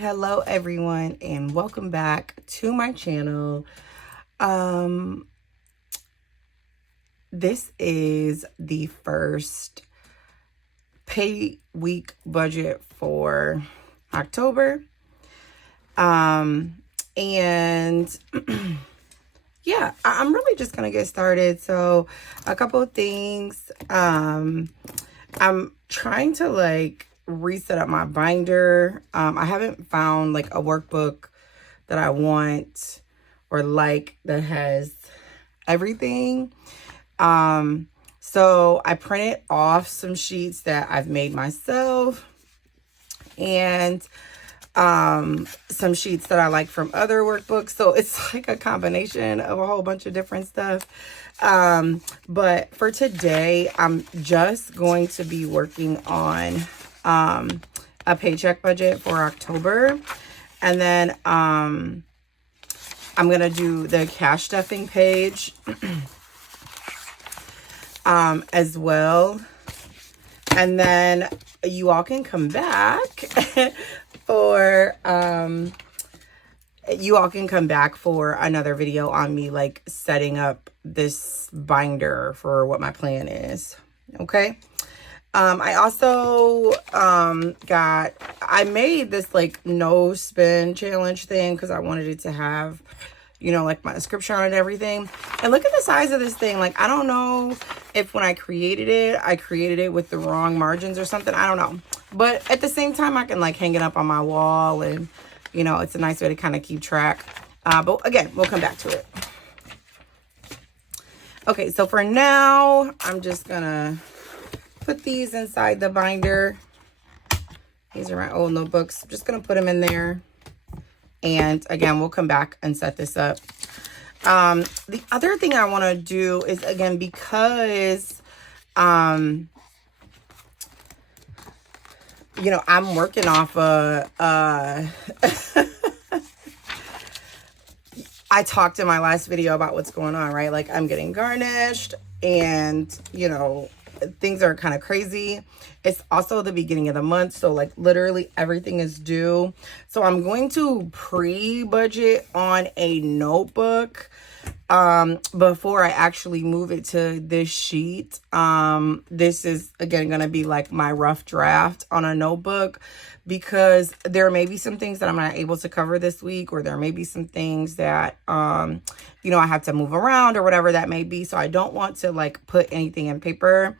hello everyone, and welcome back to my channel. This is the first pay week budget for October. And yeah, I'm really just gonna get started. So a couple of things. I'm trying to reset up my binder. I haven't found a workbook that I want or that has everything. So I printed off some sheets that I've made myself and some sheets that I like from other workbooks. So it's like a combination of a whole bunch of different stuff. But for today, I'm just going to be working on a paycheck budget for October. And then I'm going to do the cash stuffing page as well. And then you all can come back for another video on me setting up this binder for what my plan is. Okay. I also I made this no spin challenge thing because I wanted it to have, my description on it and everything. And look at the size of this thing. I don't know if when I created it with the wrong margins or something. I don't know. But at the same time, I can hang it up on my wall, and, it's a nice way to kind of keep track. But again, we'll come back to it. Okay, so for now, I'm just gonna put these inside the binder. These are my old notebooks. I'm just gonna put them in there. And again, we'll come back and set this up. The other thing I want to do is, again, because, I'm working off I talked in my last video about what's going on, right? I'm getting garnished and, things are kind of crazy. It's also the beginning of the month, so literally everything is due. So I'm going to pre-budget on a notebook before I actually move it to this sheet. This is again going to be my rough draft on a notebook, because there may be some things that I'm not able to cover this week, or there may be some things that I have to move around or whatever that may be. So I don't want to put anything in paper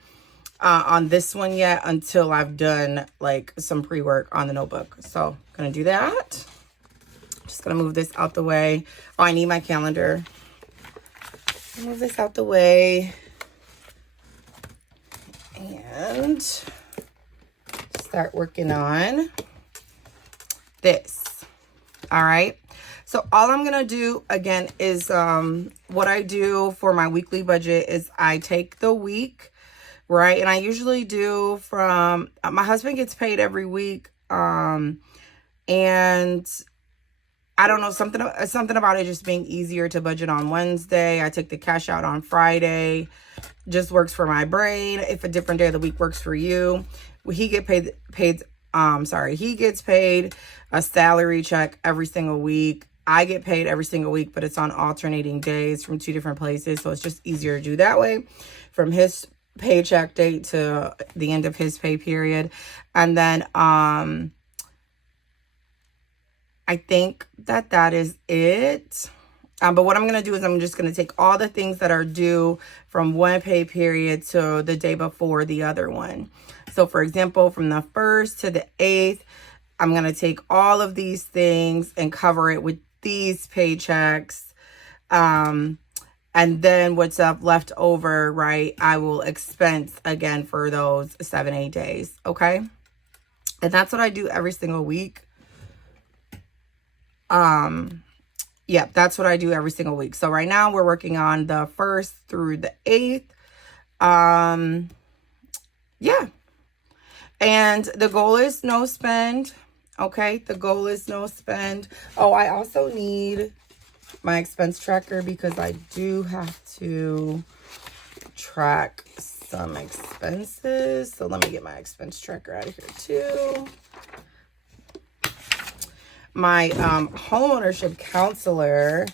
on this one yet until I've done some pre-work on the notebook. So I'm gonna do that. Just gonna move this out the way. Oh, I need my calendar. Move this out the way and start working on this. All right. So all I'm going to do again is what I do for my weekly budget is I take the week, right? And I usually do from my husband gets paid every week. And I don't know, something about it just being easier to budget on Wednesday. I take the cash out on Friday. Just works for my brain. If a different day of the week works for you, he gets paid a salary check every single week. I get paid every single week, but it's on alternating days from 2 different places. So it's just easier to do that way, from his paycheck date to the end of his pay period. And then I think that is it. But what I'm going to do is I'm just going to take all the things that are due from one pay period to the day before the other one. So for example, from the 1st to the 8th, I'm going to take all of these things and cover it with these paychecks. And then what's left over, right, I will expense again for those 7-8 days. Okay. And that's what I do every single week. Yeah, that's what I do every single week. So right now we're working on the 1st through the 8th. Yeah. And the goal is no spend. Okay. The goal is no spend. Oh, I also need my expense tracker because I do have to track some expenses. So let me get my expense tracker out of here too. My home ownership counselor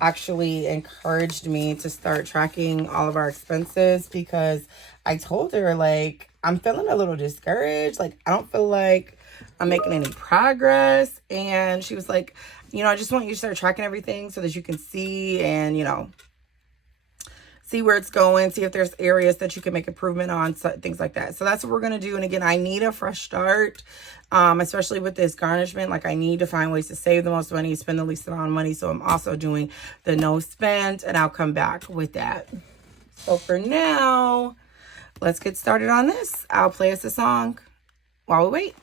actually encouraged me to start tracking all of our expenses because I told her, like, I'm feeling a little discouraged. Like, I don't feel like I'm making any progress. And she was like, I just want you to start tracking everything so that you can see and, see where it's going, see if there's areas that you can make improvement on, so, things like that. So that's what we're going to do. And again, I need a fresh start, especially with this garnishment. Like, I need to find ways to save the most money, spend the least amount of money. So I'm also doing the no spend, and I'll come back with that. So for now, let's get started on this. I'll play us a song while we wait.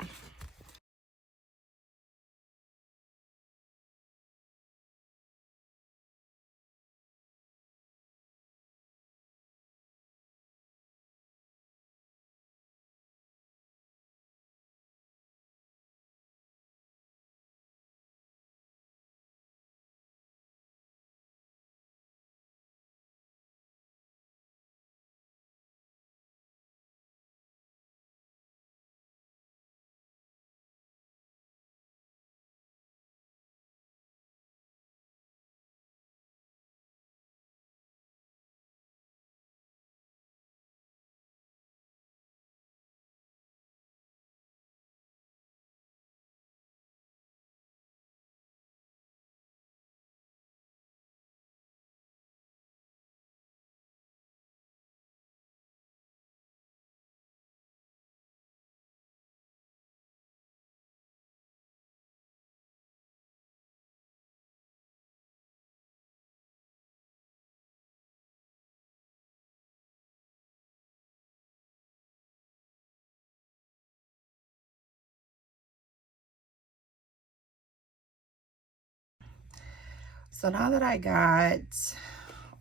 So now that I got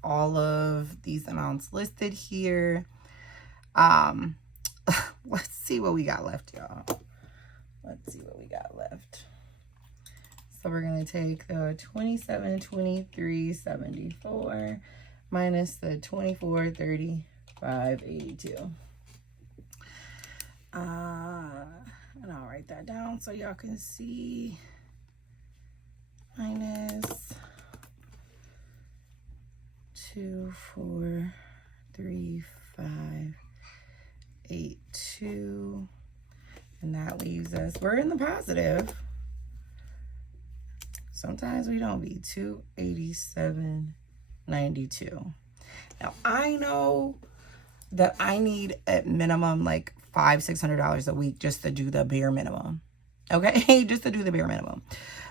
all of these amounts listed here, let's see what we got left, y'all. Let's see what we got left. So we're going to take the 27.23.74 minus the 24.35.82. And I'll write that down so y'all can see. Minus 24.35.82. And that leaves us, we're in the positive. Sometimes we don't be 287.92. Now I know that I need at minimum like $500-600 a week just to do the bare minimum. Okay, just to do the bare minimum.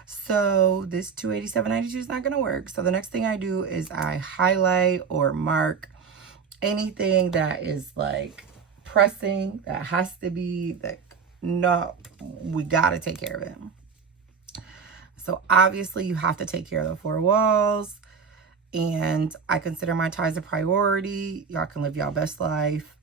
So this 287.92 is not going to work. So the next thing I do is I highlight or mark anything that is like pressing, that has to be, that no, we got to take care of it. So obviously you have to take care of the four walls, and I consider my ties a priority. Y'all can live y'all best life.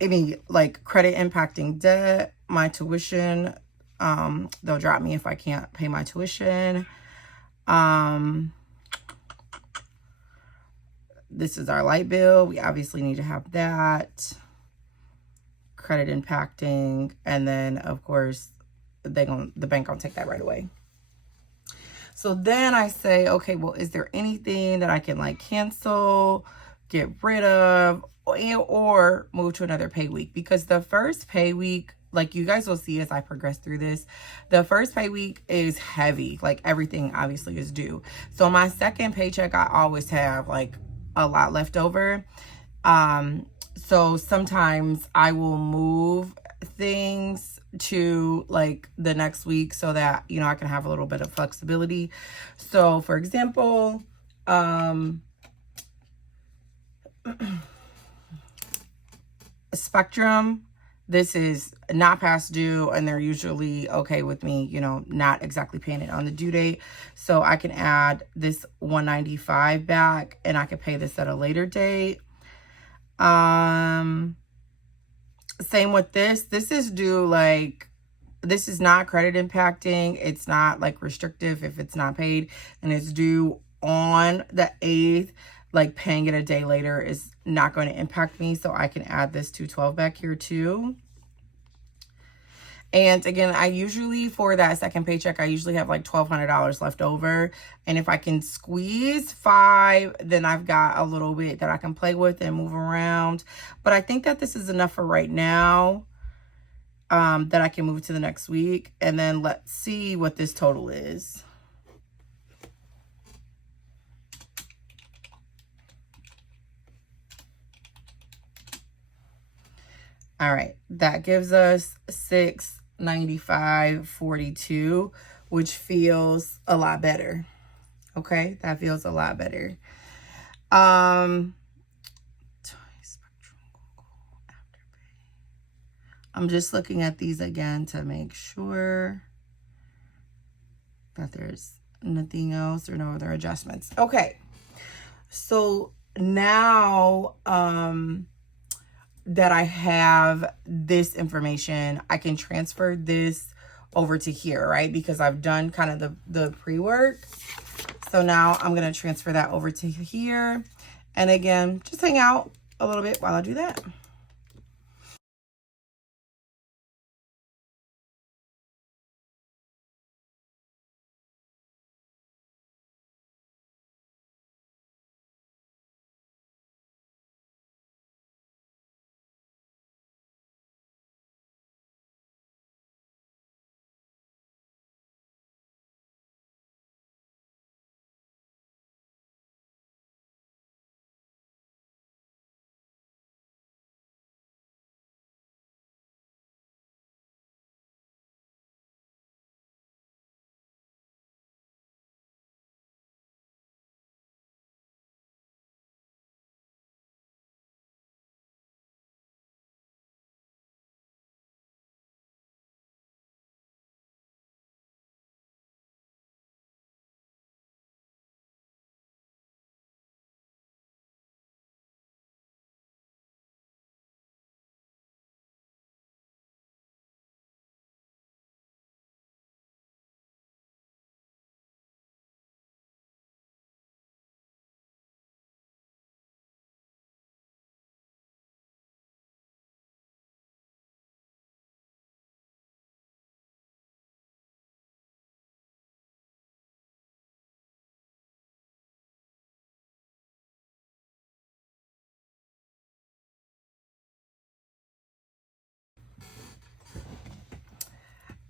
Any like credit impacting debt, my tuition, they'll drop me if I can't pay my tuition. This is our light bill. We obviously need to have that. Credit impacting, and then of course the bank gonna take that right away. So then I say, okay, well, is there anything that I can like cancel, get rid of, or move to another pay week? Because the first pay week, like you guys will see as I progress through this, the first pay week is heavy. Like everything obviously is due. So my second paycheck, I always have like a lot left over. So sometimes I will move things to like the next week so that, I can have a little bit of flexibility. So for example, Spectrum, this is not past due, and they're usually okay with me, not exactly paying it on the due date. So I can add this $195 back, and I can pay this at a later date. Same with this. This is due, like, this is not credit impacting. It's not like restrictive if it's not paid, and it's due on the 8th. Like paying it a day later is not going to impact me. So I can add this $212 back here too. And again, I usually, for that second paycheck, I usually have like $1,200 left over. And if I can squeeze 5, then I've got a little bit that I can play with and move around. But I think that this is enough for right now, that I can move to the next week. And then let's see what this total is. All right, that gives us $695.42, which feels a lot better. Okay, that feels a lot better. I'm just looking at these again to make sure that there's nothing else or no other adjustments. Okay, so now that I have this information, I can transfer this over to here, right? Because I've done kind of the pre-work. So now I'm going to transfer that over to here. And again, just hang out a little bit while I do that.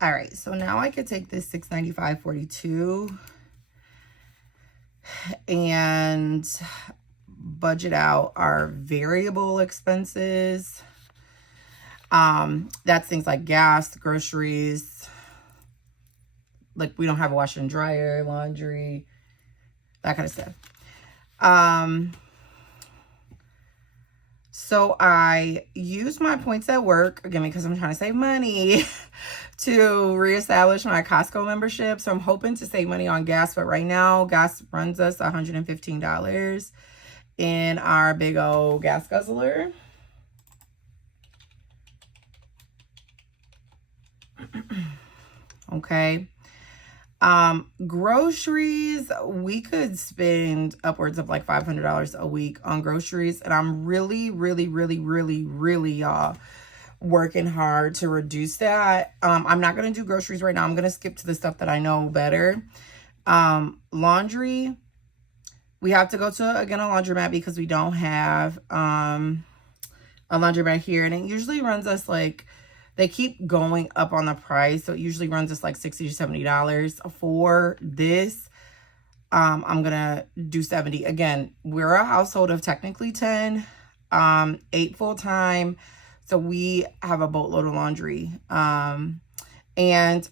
All right, so now I could take this $695.42 and budget out our variable expenses. That's things like gas, groceries, like we don't have a washer and dryer, laundry, that kind of stuff. So I use my points at work, again, because I'm trying to save money, to reestablish my Costco membership. So I'm hoping to save money on gas, but right now gas runs us $115 in our big old gas guzzler. Okay. Groceries, we could spend upwards of like $500 a week on groceries. And I'm really working hard to reduce that. I'm not going to do groceries right now. I'm going to skip to the stuff that I know better. Laundry, we have to go to, again, a laundromat because we don't have, a laundromat here. And it usually runs us like, they keep going up on the price. So it usually runs us like $60 to $70 for this. I'm going to do 70. Again, we're a household of technically 10, 8 full-time. So we have a boatload of laundry. And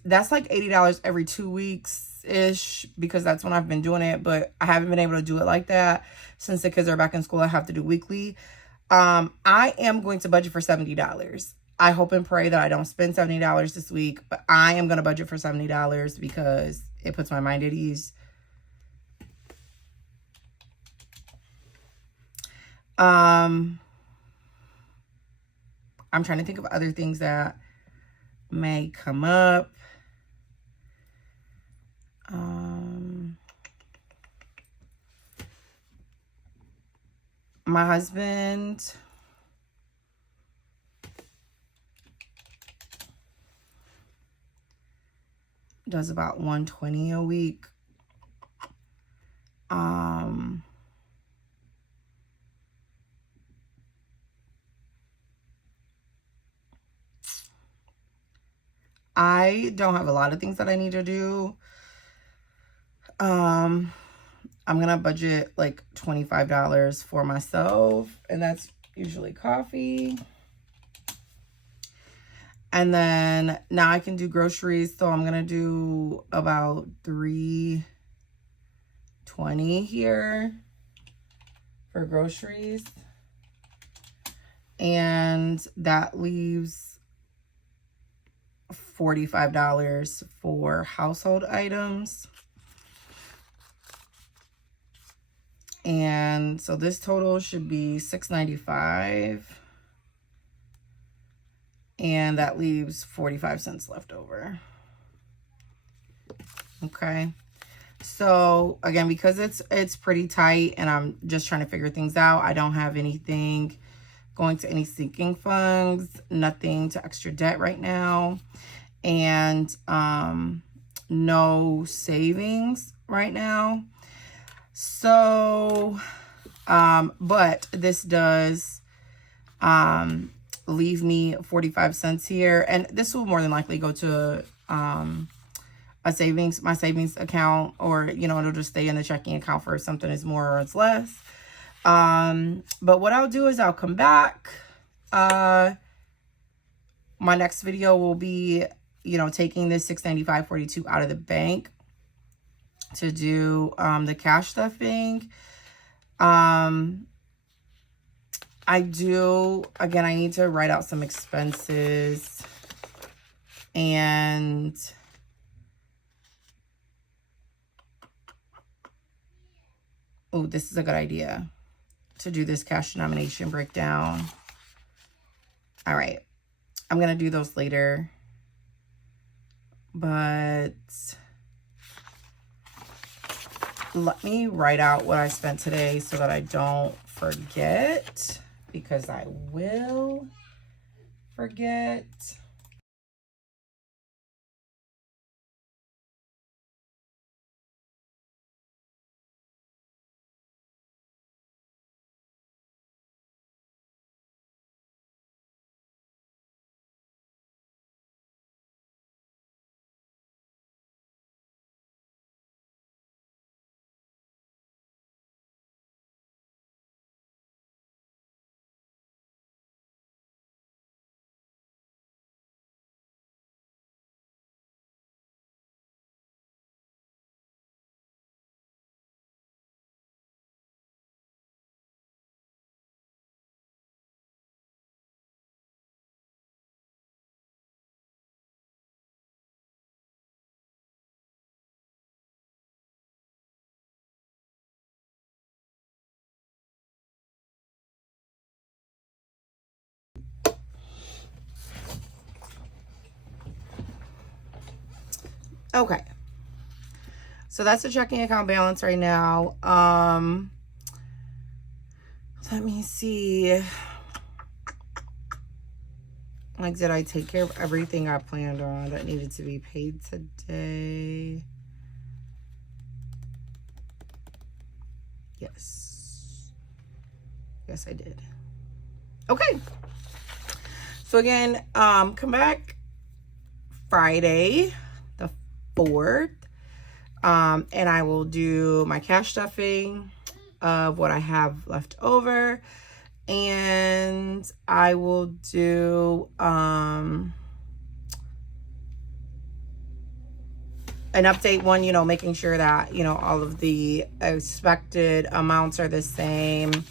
that's like $80 every 2 weeks-ish because that's when I've been doing it. But I haven't been able to do it like that. Since the kids are back in school, I have to do weekly. I am going to budget for $70. I hope and pray that I don't spend $70 this week, but I am going to budget for $70 because it puts my mind at ease. I'm trying to think of other things that may come up. My husband does about 120 a week. I don't have a lot of things that I need to do. I'm gonna budget like $25 for myself, and that's usually coffee. And then now I can do groceries, so I'm gonna do about $3.20 here for groceries, and that leaves $45 for household items. And so this total should be $6.95. And that leaves 45 cents left over. Okay. So again, because it's pretty tight and I'm just trying to figure things out, I don't have anything going to any sinking funds, nothing to extra debt right now, and no savings right now. So, but this does leave me 45 cents here, and this will more than likely go to my savings account, or, you know, it'll just stay in the checking account for if something is more or it's less. But what I'll do is I'll come back. My next video will be, you know, taking this $695.42 out of the bank to do the cash stuffing. I need to write out some expenses, and oh, this is a good idea to do this cash denomination breakdown. All right, I'm gonna do those later, but let me write out what I spent today so that I don't forget, because I will forget. Okay, so that's the checking account balance right now. Let me see. Like, did I take care of everything I planned on that needed to be paid today? Yes. Yes, I did. Okay. So again, come back Friday, the 4th. And I will do my cash stuffing of what I have left over. And I will do an update one, you know, making sure that, you know, all of the expected amounts are the same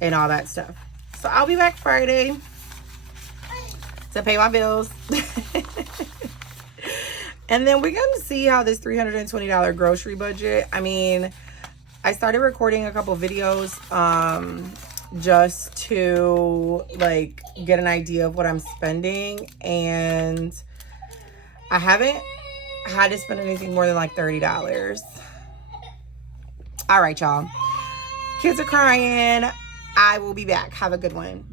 and all that stuff. So I'll be back Friday to pay my bills. And then we're going to see how this $320 grocery budget. I mean, I started recording a couple videos just to like get an idea of what I'm spending, and I haven't had to spend anything more than like $30. All right, y'all. Kids are crying. I will be back. Have a good one.